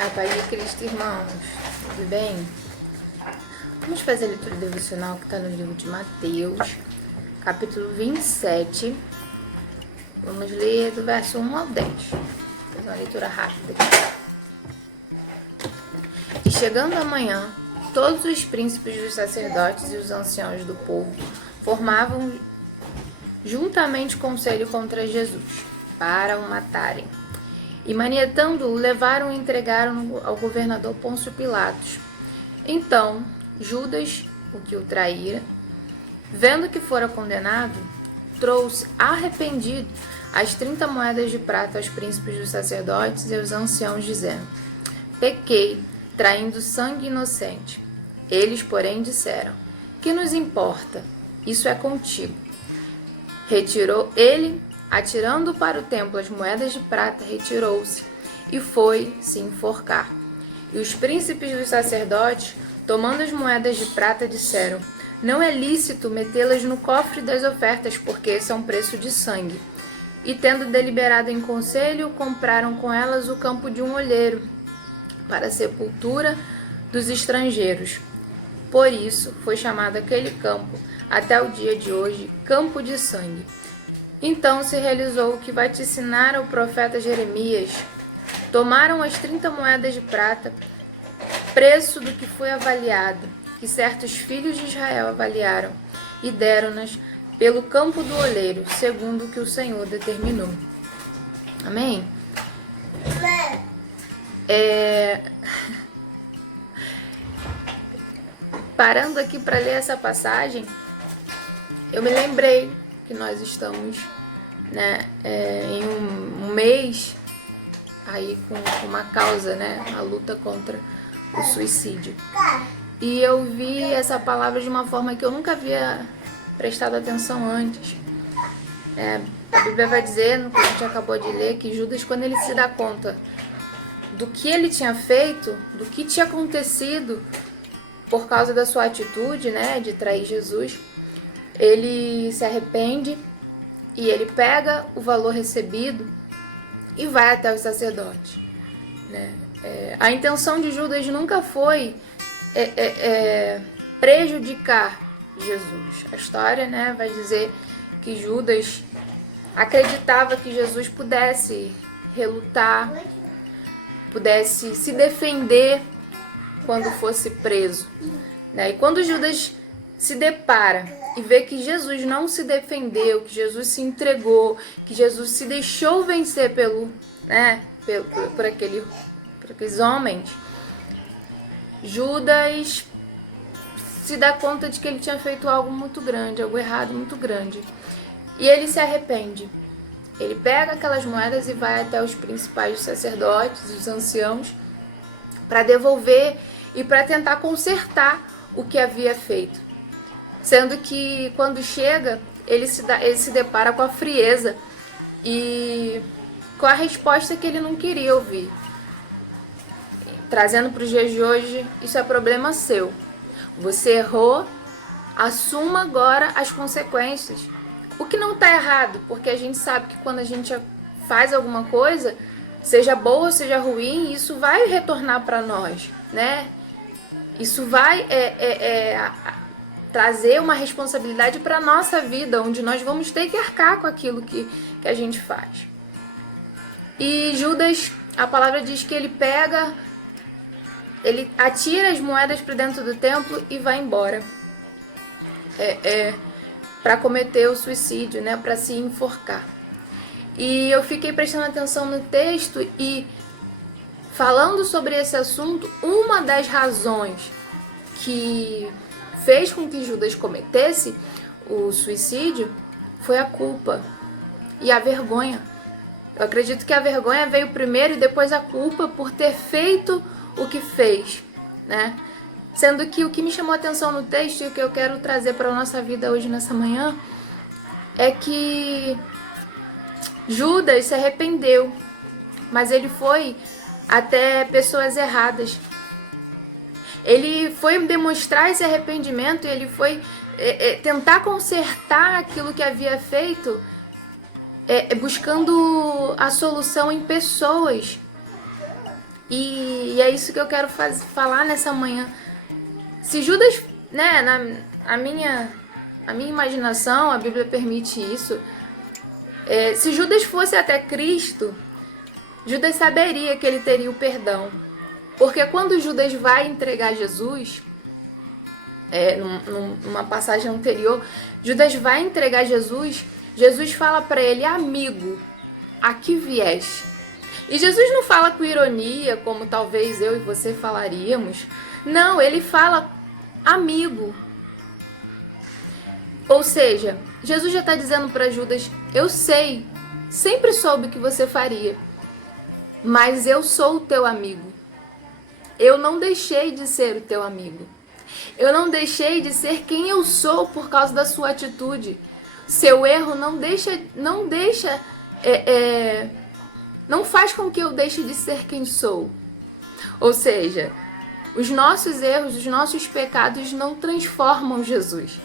A paz de Cristo, irmãos. Tudo bem? Vamos fazer a leitura devocional que está no livro de Mateus, capítulo 27. Vamos ler do verso 1 ao 10. Fazer uma leitura rápida aqui. E chegando a manhã, todos os príncipes dos sacerdotes e os anciãos do povo formavam juntamente conselho contra Jesus, para o matarem. E manietando-o, levaram e entregaram ao governador Pôncio Pilatos. Então, Judas, o que o traíra, vendo que fora condenado, trouxe arrependido as 30 moedas de prata aos príncipes dos sacerdotes e aos anciãos, dizendo: pequei, traindo sangue inocente. Eles, porém, disseram: que nos importa? Isso é contigo. Retirou ele, atirando para o templo as moedas de prata, retirou-se e foi se enforcar. E os príncipes dos sacerdotes, tomando as moedas de prata, disseram: não é lícito metê-las no cofre das ofertas, porque são preço de sangue. E tendo deliberado em conselho, compraram com elas o campo de um olheiro, para a sepultura dos estrangeiros. Por isso foi chamado aquele campo, até o dia de hoje, Campo de Sangue. Então se realizou o que vaticinara o profeta Jeremias. Tomaram as 30 moedas de prata, preço do que foi avaliado, que certos filhos de Israel avaliaram, e deram-nas pelo campo do olheiro, segundo o que o Senhor determinou. Amém? Parando aqui para ler essa passagem, eu me lembrei que nós estamos, em um mês aí com uma causa, a luta contra o suicídio. E eu vi essa palavra de uma forma que eu nunca havia prestado atenção antes. A Bíblia vai dizer, no que a gente acabou de ler, que Judas, quando ele se dá conta do que ele tinha feito, do que tinha acontecido por causa da sua atitude, de trair Jesus, ele se arrepende e ele pega o valor recebido e vai até os sacerdotes. A intenção de Judas nunca foi prejudicar Jesus. A história, vai dizer que Judas acreditava que Jesus pudesse relutar, pudesse se defender quando fosse preso. E quando Judas se depara e vê que Jesus não se defendeu, que Jesus se entregou, que Jesus se deixou vencer por aqueles homens, Judas se dá conta de que ele tinha feito algo muito grande, algo errado muito grande. E ele se arrepende. Ele pega aquelas moedas e vai até os principais sacerdotes, os anciãos, para devolver e para tentar consertar o que havia feito. Sendo que quando chega, ele se depara com a frieza e com a resposta que ele não queria ouvir. Trazendo para os dias de hoje, isso é problema seu. Você errou, assuma agora as consequências. O que não está errado, porque a gente sabe que quando a gente faz alguma coisa, seja boa ou seja ruim, isso vai retornar para nós, Isso vai trazer uma responsabilidade para a nossa vida, onde nós vamos ter que arcar com aquilo que a gente faz. E Judas, a palavra diz que ele atira as moedas para dentro do templo e vai embora. Para cometer o suicídio, para se enforcar. E eu fiquei prestando atenção no texto e falando sobre esse assunto, uma das razões que fez com que Judas cometesse o suicídio foi a culpa e a vergonha. Eu acredito que a vergonha veio primeiro e depois a culpa por ter feito o que fez, Sendo que o que me chamou a atenção no texto e o que eu quero trazer para a nossa vida hoje nessa manhã é que Judas se arrependeu, mas ele foi até pessoas erradas. Ele foi demonstrar esse arrependimento e ele foi tentar consertar aquilo que havia feito, buscando a solução em pessoas E é isso que eu quero falar nessa manhã. Se Judas, né, a minha imaginação, a Bíblia permite isso. Se Judas fosse até Cristo, Judas saberia que ele teria o perdão. Porque quando Judas vai entregar Jesus, numa passagem anterior, Judas vai entregar Jesus, Jesus fala para ele: amigo, a que vieste? E Jesus não fala com ironia, como talvez eu e você falaríamos. Não, ele fala amigo. Ou seja, Jesus já está dizendo para Judas: eu sei, sempre soube que você faria, mas eu sou o teu amigo. Eu não deixei de ser o teu amigo. Eu não deixei de ser quem eu sou por causa da sua atitude. Seu erro não faz com que eu deixe de ser quem sou. Ou seja, os nossos erros, os nossos pecados não transformam Jesus.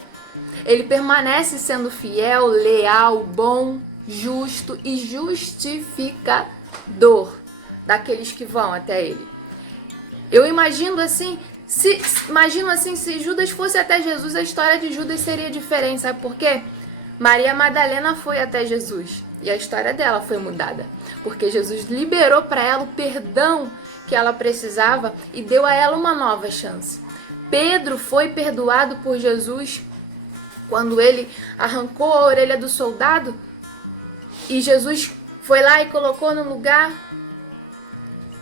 Ele permanece sendo fiel, leal, bom, justo e justificador daqueles que vão até ele. Eu imagino assim, se Judas fosse até Jesus, a história de Judas seria diferente, sabe por quê? Maria Madalena foi até Jesus e a história dela foi mudada, porque Jesus liberou para ela o perdão que ela precisava e deu a ela uma nova chance. Pedro foi perdoado por Jesus quando ele arrancou a orelha do soldado e Jesus foi lá e colocou no lugar.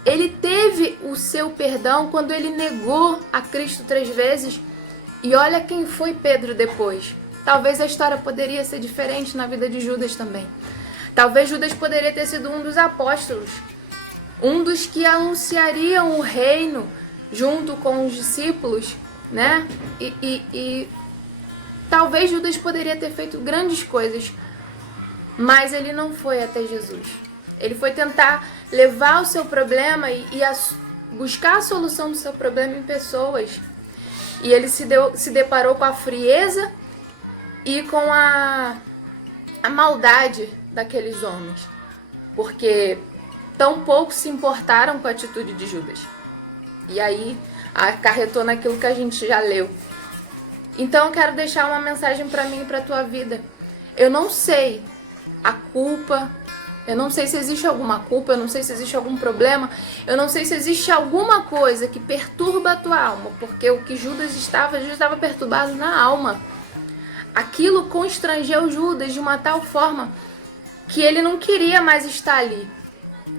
Ele teve o seu perdão quando ele negou a Cristo 3 vezes. E olha quem foi Pedro depois. Talvez a história poderia ser diferente na vida de Judas também. Talvez Judas poderia ter sido um dos apóstolos, um dos que anunciariam o reino junto com os discípulos, né? E talvez Judas poderia ter feito grandes coisas, mas ele não foi até Jesus. Ele foi tentar levar o seu problema e buscar a solução do seu problema em pessoas. E ele se deparou com a frieza e com a maldade daqueles homens. Porque tão pouco se importaram com a atitude de Judas. E aí acarretou naquilo que a gente já leu. Então eu quero deixar uma mensagem para mim e para a tua vida. Eu não sei a culpa. Eu não sei se existe alguma culpa, eu não sei se existe algum problema, eu não sei se existe alguma coisa que perturba a tua alma, porque o que Judas estava perturbado na alma. Aquilo constrangeu Judas de uma tal forma que ele não queria mais estar ali.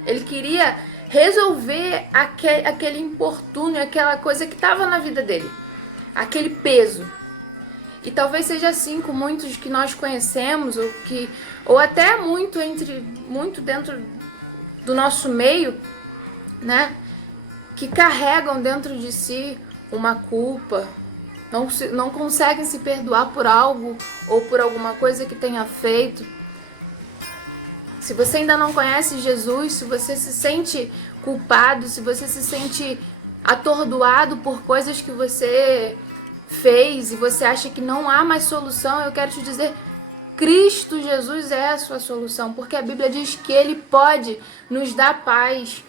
Ele queria resolver aquele importúnio, aquela coisa que estava na vida dele, aquele peso. E talvez seja assim com muitos que nós conhecemos, ou até muito dentro do nosso meio, né? Que carregam dentro de si uma culpa, não conseguem se perdoar por algo ou por alguma coisa que tenha feito. Se você ainda não conhece Jesus, se você se sente culpado, se você se sente atordoado por coisas que você fez e você acha que não há mais solução, eu quero te dizer, Cristo Jesus é a sua solução, porque a Bíblia diz que Ele pode nos dar paz.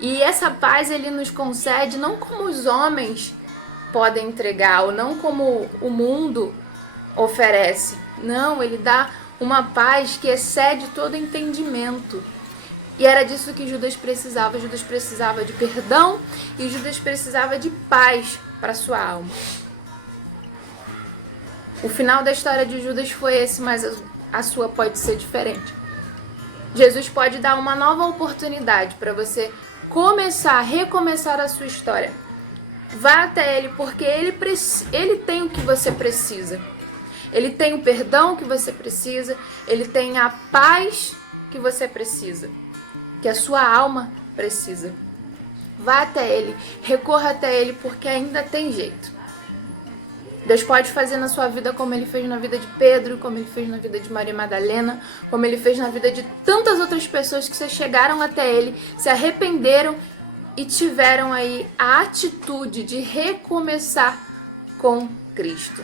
E essa paz Ele nos concede não como os homens podem entregar, ou não como o mundo oferece. Não, Ele dá uma paz que excede todo entendimento. E era disso que Judas precisava. Judas precisava de perdão e Judas precisava de paz para sua alma. O final da história de Judas foi esse, mas a sua pode ser diferente. Jesus pode dar uma nova oportunidade para você recomeçar a sua história. Vá até Ele, porque Ele tem o que você precisa. Ele tem o perdão que você precisa, Ele tem a paz que você precisa, que a sua alma precisa. Vá até Ele, recorra até Ele, porque ainda tem jeito. Deus pode fazer na sua vida como Ele fez na vida de Pedro, como Ele fez na vida de Maria Madalena, como Ele fez na vida de tantas outras pessoas que chegaram até Ele, se arrependeram e tiveram aí a atitude de recomeçar com Cristo.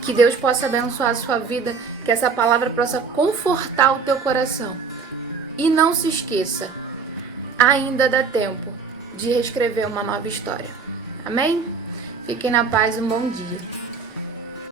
Que Deus possa abençoar a sua vida, que essa palavra possa confortar o teu coração. E não se esqueça, ainda dá tempo de reescrever uma nova história. Amém? Fiquem na paz, um bom dia.